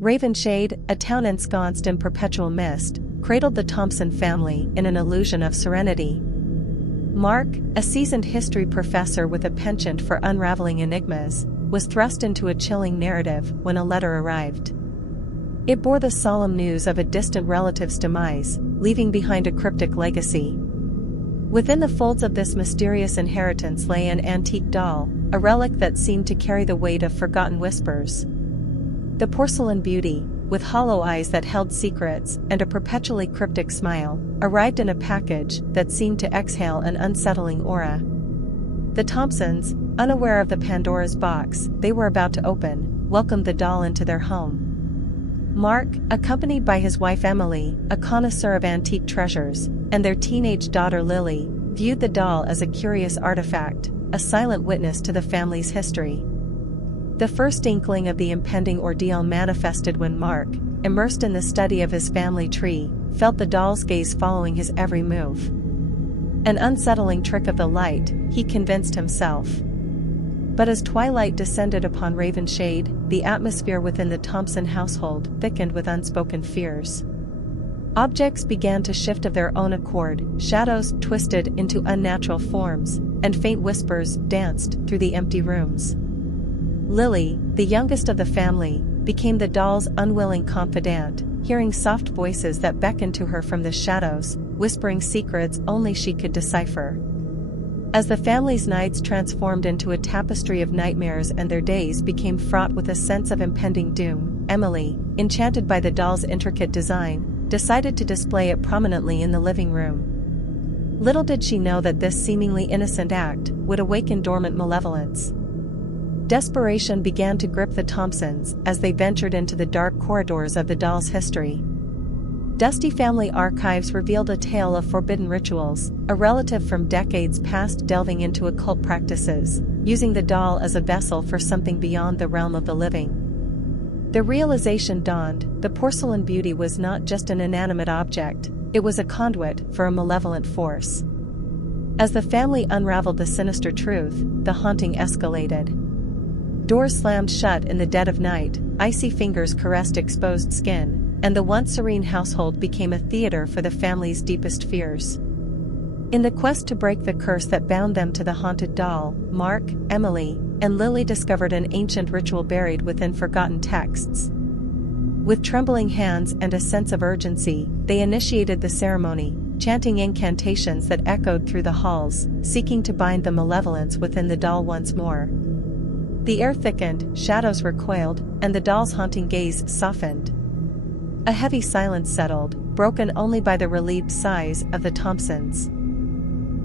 Ravenshade, a town ensconced in perpetual mist, cradled the Thompson family in an illusion of serenity. Mark, a seasoned history professor with a penchant for unraveling enigmas, was thrust into a chilling narrative when a letter arrived. It bore the solemn news of a distant relative's demise, leaving behind a cryptic legacy. Within the folds of this mysterious inheritance lay an antique doll, a relic that seemed to carry the weight of forgotten whispers. The porcelain beauty, with hollow eyes that held secrets and a perpetually cryptic smile, arrived in a package that seemed to exhale an unsettling aura. The Thompsons, unaware of the Pandora's box they were about to open, welcomed the doll into their home. Mark, accompanied by his wife Emily, a connoisseur of antique treasures, and their teenage daughter Lily, viewed the doll as a curious artifact, a silent witness to the family's history. The first inkling of the impending ordeal manifested when Mark, immersed in the study of his family tree, felt the doll's gaze following his every move. An unsettling trick of the light, he convinced himself. But as twilight descended upon Ravenshade, the atmosphere within the Thompson household thickened with unspoken fears. Objects began to shift of their own accord, shadows twisted into unnatural forms, and faint whispers danced through the empty rooms. Lily, the youngest of the family, became the doll's unwilling confidant, hearing soft voices that beckoned to her from the shadows, whispering secrets only she could decipher. As the family's nights transformed into a tapestry of nightmares and their days became fraught with a sense of impending doom, Emily, enchanted by the doll's intricate design, decided to display it prominently in the living room. Little did she know that this seemingly innocent act would awaken dormant malevolence. Desperation began to grip the Thompsons as they ventured into the dark corridors of the doll's history. Dusty family archives revealed a tale of forbidden rituals, a relative from decades past delving into occult practices, using the doll as a vessel for something beyond the realm of the living. The realization dawned: the porcelain beauty was not just an inanimate object, it was a conduit for a malevolent force. As the family unraveled the sinister truth, the haunting escalated. Doors slammed shut in the dead of night, icy fingers caressed exposed skin, and the once serene household became a theater for the family's deepest fears. In the quest to break the curse that bound them to the haunted doll, Mark, Emily, and Lily discovered an ancient ritual buried within forgotten texts. With trembling hands and a sense of urgency, they initiated the ceremony, chanting incantations that echoed through the halls, seeking to bind the malevolence within the doll once more. The air thickened, shadows recoiled, and the doll's haunting gaze softened. A heavy silence settled, broken only by the relieved sighs of the Thompsons.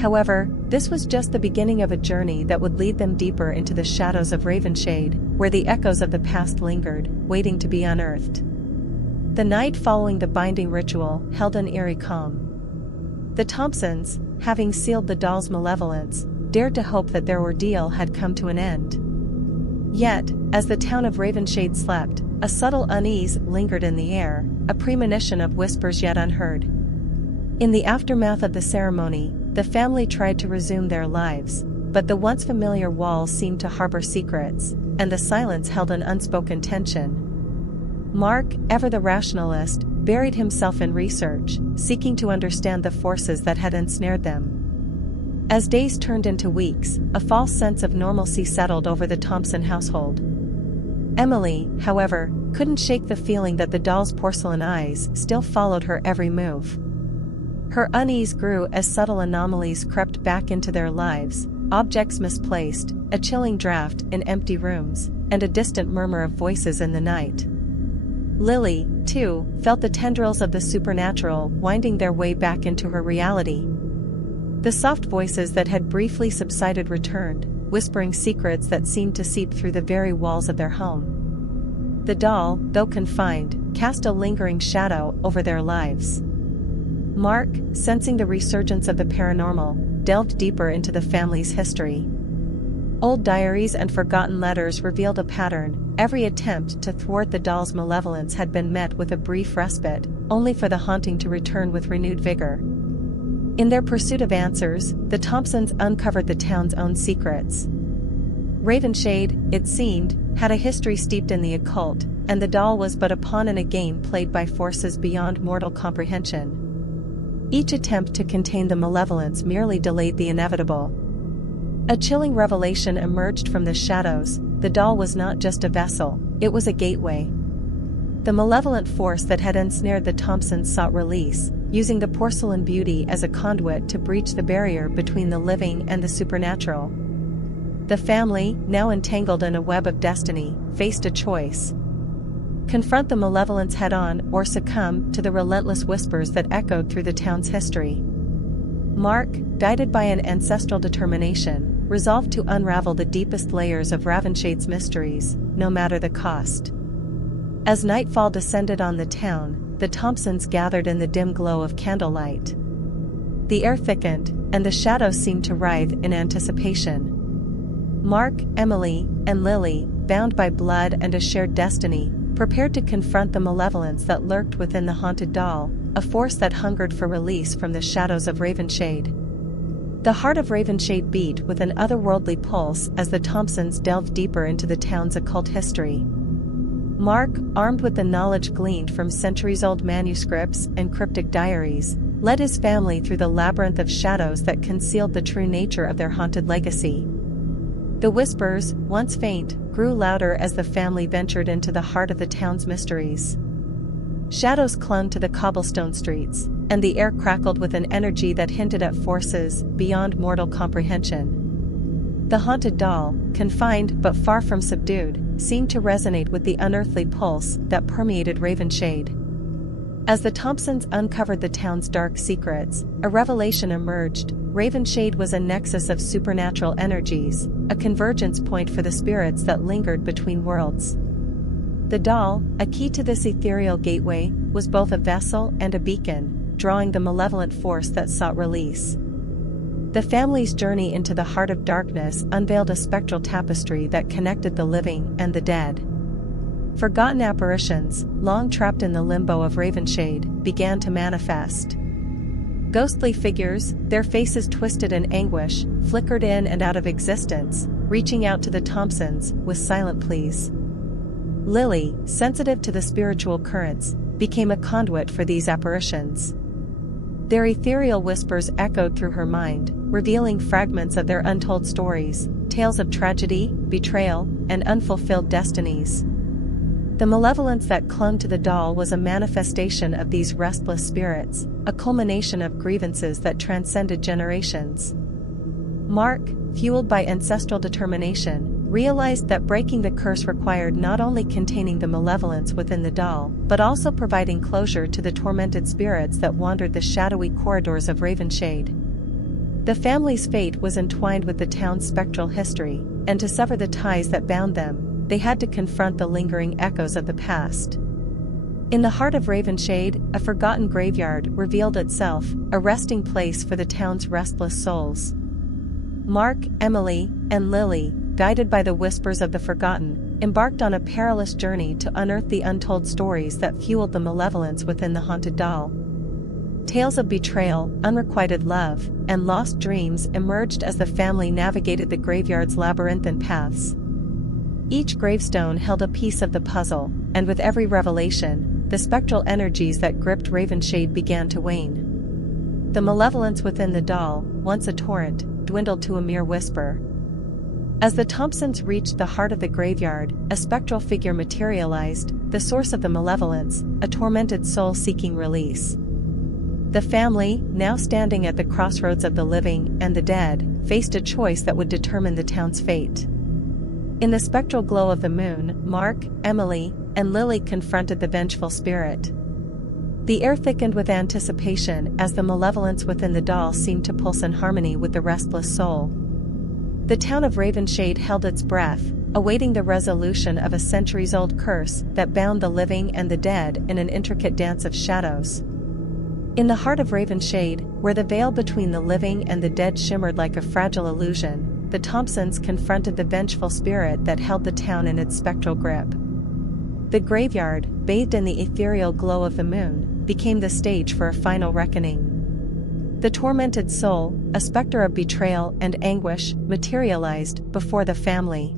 However, this was just the beginning of a journey that would lead them deeper into the shadows of Ravenshade, where the echoes of the past lingered, waiting to be unearthed. The night following the binding ritual held an eerie calm. The Thompsons, having sealed the doll's malevolence, dared to hope that their ordeal had come to an end. Yet, as the town of Ravenshade slept, a subtle unease lingered in the air, a premonition of whispers yet unheard. In the aftermath of the ceremony, the family tried to resume their lives, but the once familiar walls seemed to harbor secrets, and the silence held an unspoken tension. Mark, ever the rationalist, buried himself in research, seeking to understand the forces that had ensnared them. As days turned into weeks, a false sense of normalcy settled over the Thompson household. Emily, however, couldn't shake the feeling that the doll's porcelain eyes still followed her every move. Her unease grew as subtle anomalies crept back into their lives, objects misplaced, a chilling draft in empty rooms, and a distant murmur of voices in the night. Lily, too, felt the tendrils of the supernatural winding their way back into her reality. The soft voices that had briefly subsided returned, whispering secrets that seemed to seep through the very walls of their home. The doll, though confined, cast a lingering shadow over their lives. Mark, sensing the resurgence of the paranormal, delved deeper into the family's history. Old diaries and forgotten letters revealed a pattern: every attempt to thwart the doll's malevolence had been met with a brief respite, only for the haunting to return with renewed vigor. In their pursuit of answers, the Thompsons uncovered the town's own secrets. Ravenshade, it seemed, had a history steeped in the occult, and the doll was but a pawn in a game played by forces beyond mortal comprehension. Each attempt to contain the malevolence merely delayed the inevitable. A chilling revelation emerged from the shadows: the doll was not just a vessel, it was a gateway. The malevolent force that had ensnared the Thompsons sought release, using the porcelain beauty as a conduit to breach the barrier between the living and the supernatural. The family, now entangled in a web of destiny, faced a choice: confront the malevolence head-on or succumb to the relentless whispers that echoed through the town's history. Mark, guided by an ancestral determination, resolved to unravel the deepest layers of Ravenshade's mysteries, no matter the cost. As nightfall descended on the town, the Thompsons gathered in the dim glow of candlelight. The air thickened, and the shadows seemed to writhe in anticipation. Mark, Emily, and Lily, bound by blood and a shared destiny, prepared to confront the malevolence that lurked within the haunted doll, a force that hungered for release from the shadows of Ravenshade. The heart of Ravenshade beat with an otherworldly pulse as the Thompsons delved deeper into the town's occult history. Mark, armed with the knowledge gleaned from centuries-old manuscripts and cryptic diaries, led his family through the labyrinth of shadows that concealed the true nature of their haunted legacy. The whispers, once faint, grew louder as the family ventured into the heart of the town's mysteries. Shadows clung to the cobblestone streets, and the air crackled with an energy that hinted at forces beyond mortal comprehension. The haunted doll, confined but far from subdued, seemed to resonate with the unearthly pulse that permeated Ravenshade. As the Thompsons uncovered the town's dark secrets, a revelation emerged: Ravenshade was a nexus of supernatural energies, a convergence point for the spirits that lingered between worlds. The doll, a key to this ethereal gateway, was both a vessel and a beacon, drawing the malevolent force that sought release. The family's journey into the heart of darkness unveiled a spectral tapestry that connected the living and the dead. Forgotten apparitions, long trapped in the limbo of Ravenshade, began to manifest. Ghostly figures, their faces twisted in anguish, flickered in and out of existence, reaching out to the Thompsons with silent pleas. Lily, sensitive to the spiritual currents, became a conduit for these apparitions. Their ethereal whispers echoed through her mind, revealing fragments of their untold stories, tales of tragedy, betrayal, and unfulfilled destinies. The malevolence that clung to the doll was a manifestation of these restless spirits, a culmination of grievances that transcended generations. Mark, fueled by ancestral determination, realized that breaking the curse required not only containing the malevolence within the doll, but also providing closure to the tormented spirits that wandered the shadowy corridors of Ravenshade. The family's fate was entwined with the town's spectral history, and to sever the ties that bound them, they had to confront the lingering echoes of the past. In the heart of Ravenshade, a forgotten graveyard revealed itself, a resting place for the town's restless souls. Mark, Emily, and Lily, guided by the whispers of the forgotten, embarked on a perilous journey to unearth the untold stories that fueled the malevolence within the haunted doll. Tales of betrayal, unrequited love, and lost dreams emerged as the family navigated the graveyard's labyrinthine paths. Each gravestone held a piece of the puzzle, and with every revelation, the spectral energies that gripped Ravenshade began to wane. The malevolence within the doll, once a torrent, dwindled to a mere whisper. As the Thompsons reached the heart of the graveyard, a spectral figure materialized, the source of the malevolence, a tormented soul seeking release. The family, now standing at the crossroads of the living and the dead, faced a choice that would determine the town's fate. In the spectral glow of the moon, Mark, Emily, and Lily confronted the vengeful spirit. The air thickened with anticipation as the malevolence within the doll seemed to pulse in harmony with the restless soul. The town of Ravenshade held its breath, awaiting the resolution of a centuries-old curse that bound the living and the dead in an intricate dance of shadows. In the heart of Ravenshade, where the veil between the living and the dead shimmered like a fragile illusion, the Thompsons confronted the vengeful spirit that held the town in its spectral grip. The graveyard, bathed in the ethereal glow of the moon, became the stage for a final reckoning. The tormented soul, a specter of betrayal and anguish, materialized before the family.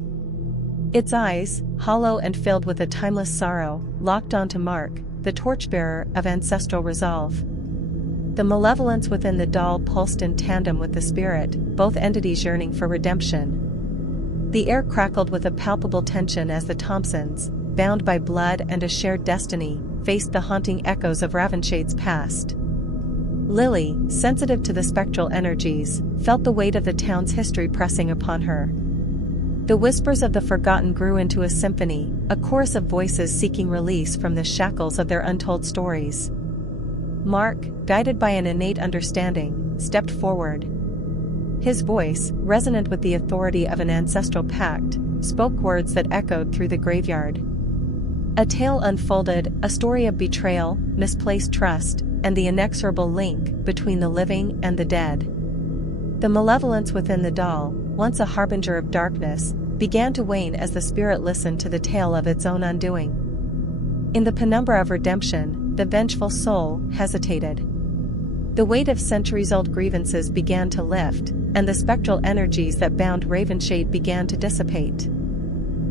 Its eyes, hollow and filled with a timeless sorrow, locked onto Mark, the torchbearer of ancestral resolve. The malevolence within the doll pulsed in tandem with the spirit, both entities yearning for redemption. The air crackled with a palpable tension as the Thompsons, bound by blood and a shared destiny, faced the haunting echoes of Ravenshade's past. Lily, sensitive to the spectral energies, felt the weight of the town's history pressing upon her. The whispers of the forgotten grew into a symphony, a chorus of voices seeking release from the shackles of their untold stories. Mark, guided by an innate understanding, stepped forward. His voice, resonant with the authority of an ancestral pact, spoke words that echoed through the graveyard. A tale unfolded, a story of betrayal, misplaced trust, and the inexorable link between the living and the dead. The malevolence within the doll, once a harbinger of darkness, began to wane as the spirit listened to the tale of its own undoing. In the penumbra of redemption, the vengeful soul hesitated. The weight of centuries-old grievances began to lift, and the spectral energies that bound Ravenshade began to dissipate.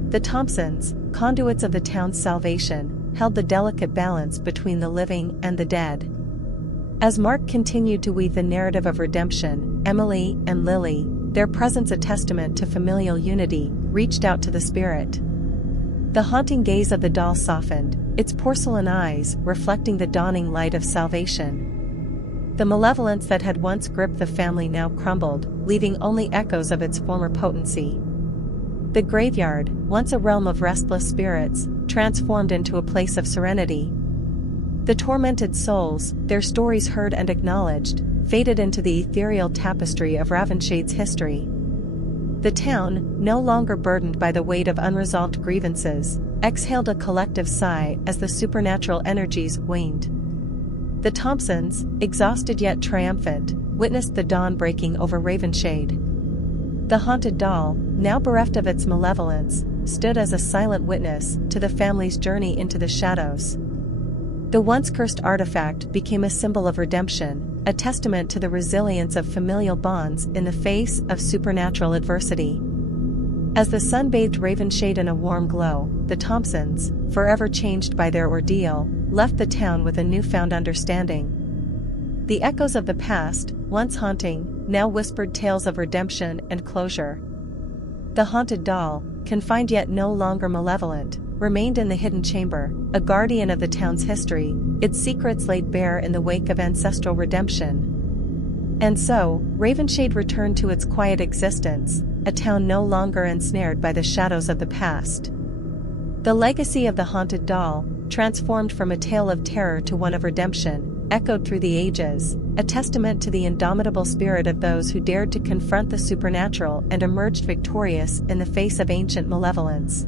The Thompsons, conduits of the town's salvation, held the delicate balance between the living and the dead. As Mark continued to weave the narrative of redemption, Emily and Lily, their presence a testament to familial unity, reached out to the spirit. The haunting gaze of the doll softened, its porcelain eyes reflecting the dawning light of salvation. The malevolence that had once gripped the family now crumbled, leaving only echoes of its former potency. The graveyard, once a realm of restless spirits, transformed into a place of serenity. The tormented souls, their stories heard and acknowledged, faded into the ethereal tapestry of Ravenshade's history. The town, no longer burdened by the weight of unresolved grievances, exhaled a collective sigh as the supernatural energies waned. The Thompsons, exhausted yet triumphant, witnessed the dawn breaking over Ravenshade. The haunted doll, now bereft of its malevolence, stood as a silent witness to the family's journey into the shadows. The once cursed artifact became a symbol of redemption, a testament to the resilience of familial bonds in the face of supernatural adversity. As the sun bathed Ravenshade in a warm glow, the Thompsons, forever changed by their ordeal, left the town with a newfound understanding. The echoes of the past, once haunting, now whispered tales of redemption and closure. The haunted doll, confined yet no longer malevolent, remained in the hidden chamber, a guardian of the town's history, its secrets laid bare in the wake of ancestral redemption. And so, Ravenshade returned to its quiet existence, a town no longer ensnared by the shadows of the past. The legacy of the haunted doll, transformed from a tale of terror to one of redemption, echoed through the ages, a testament to the indomitable spirit of those who dared to confront the supernatural and emerged victorious in the face of ancient malevolence.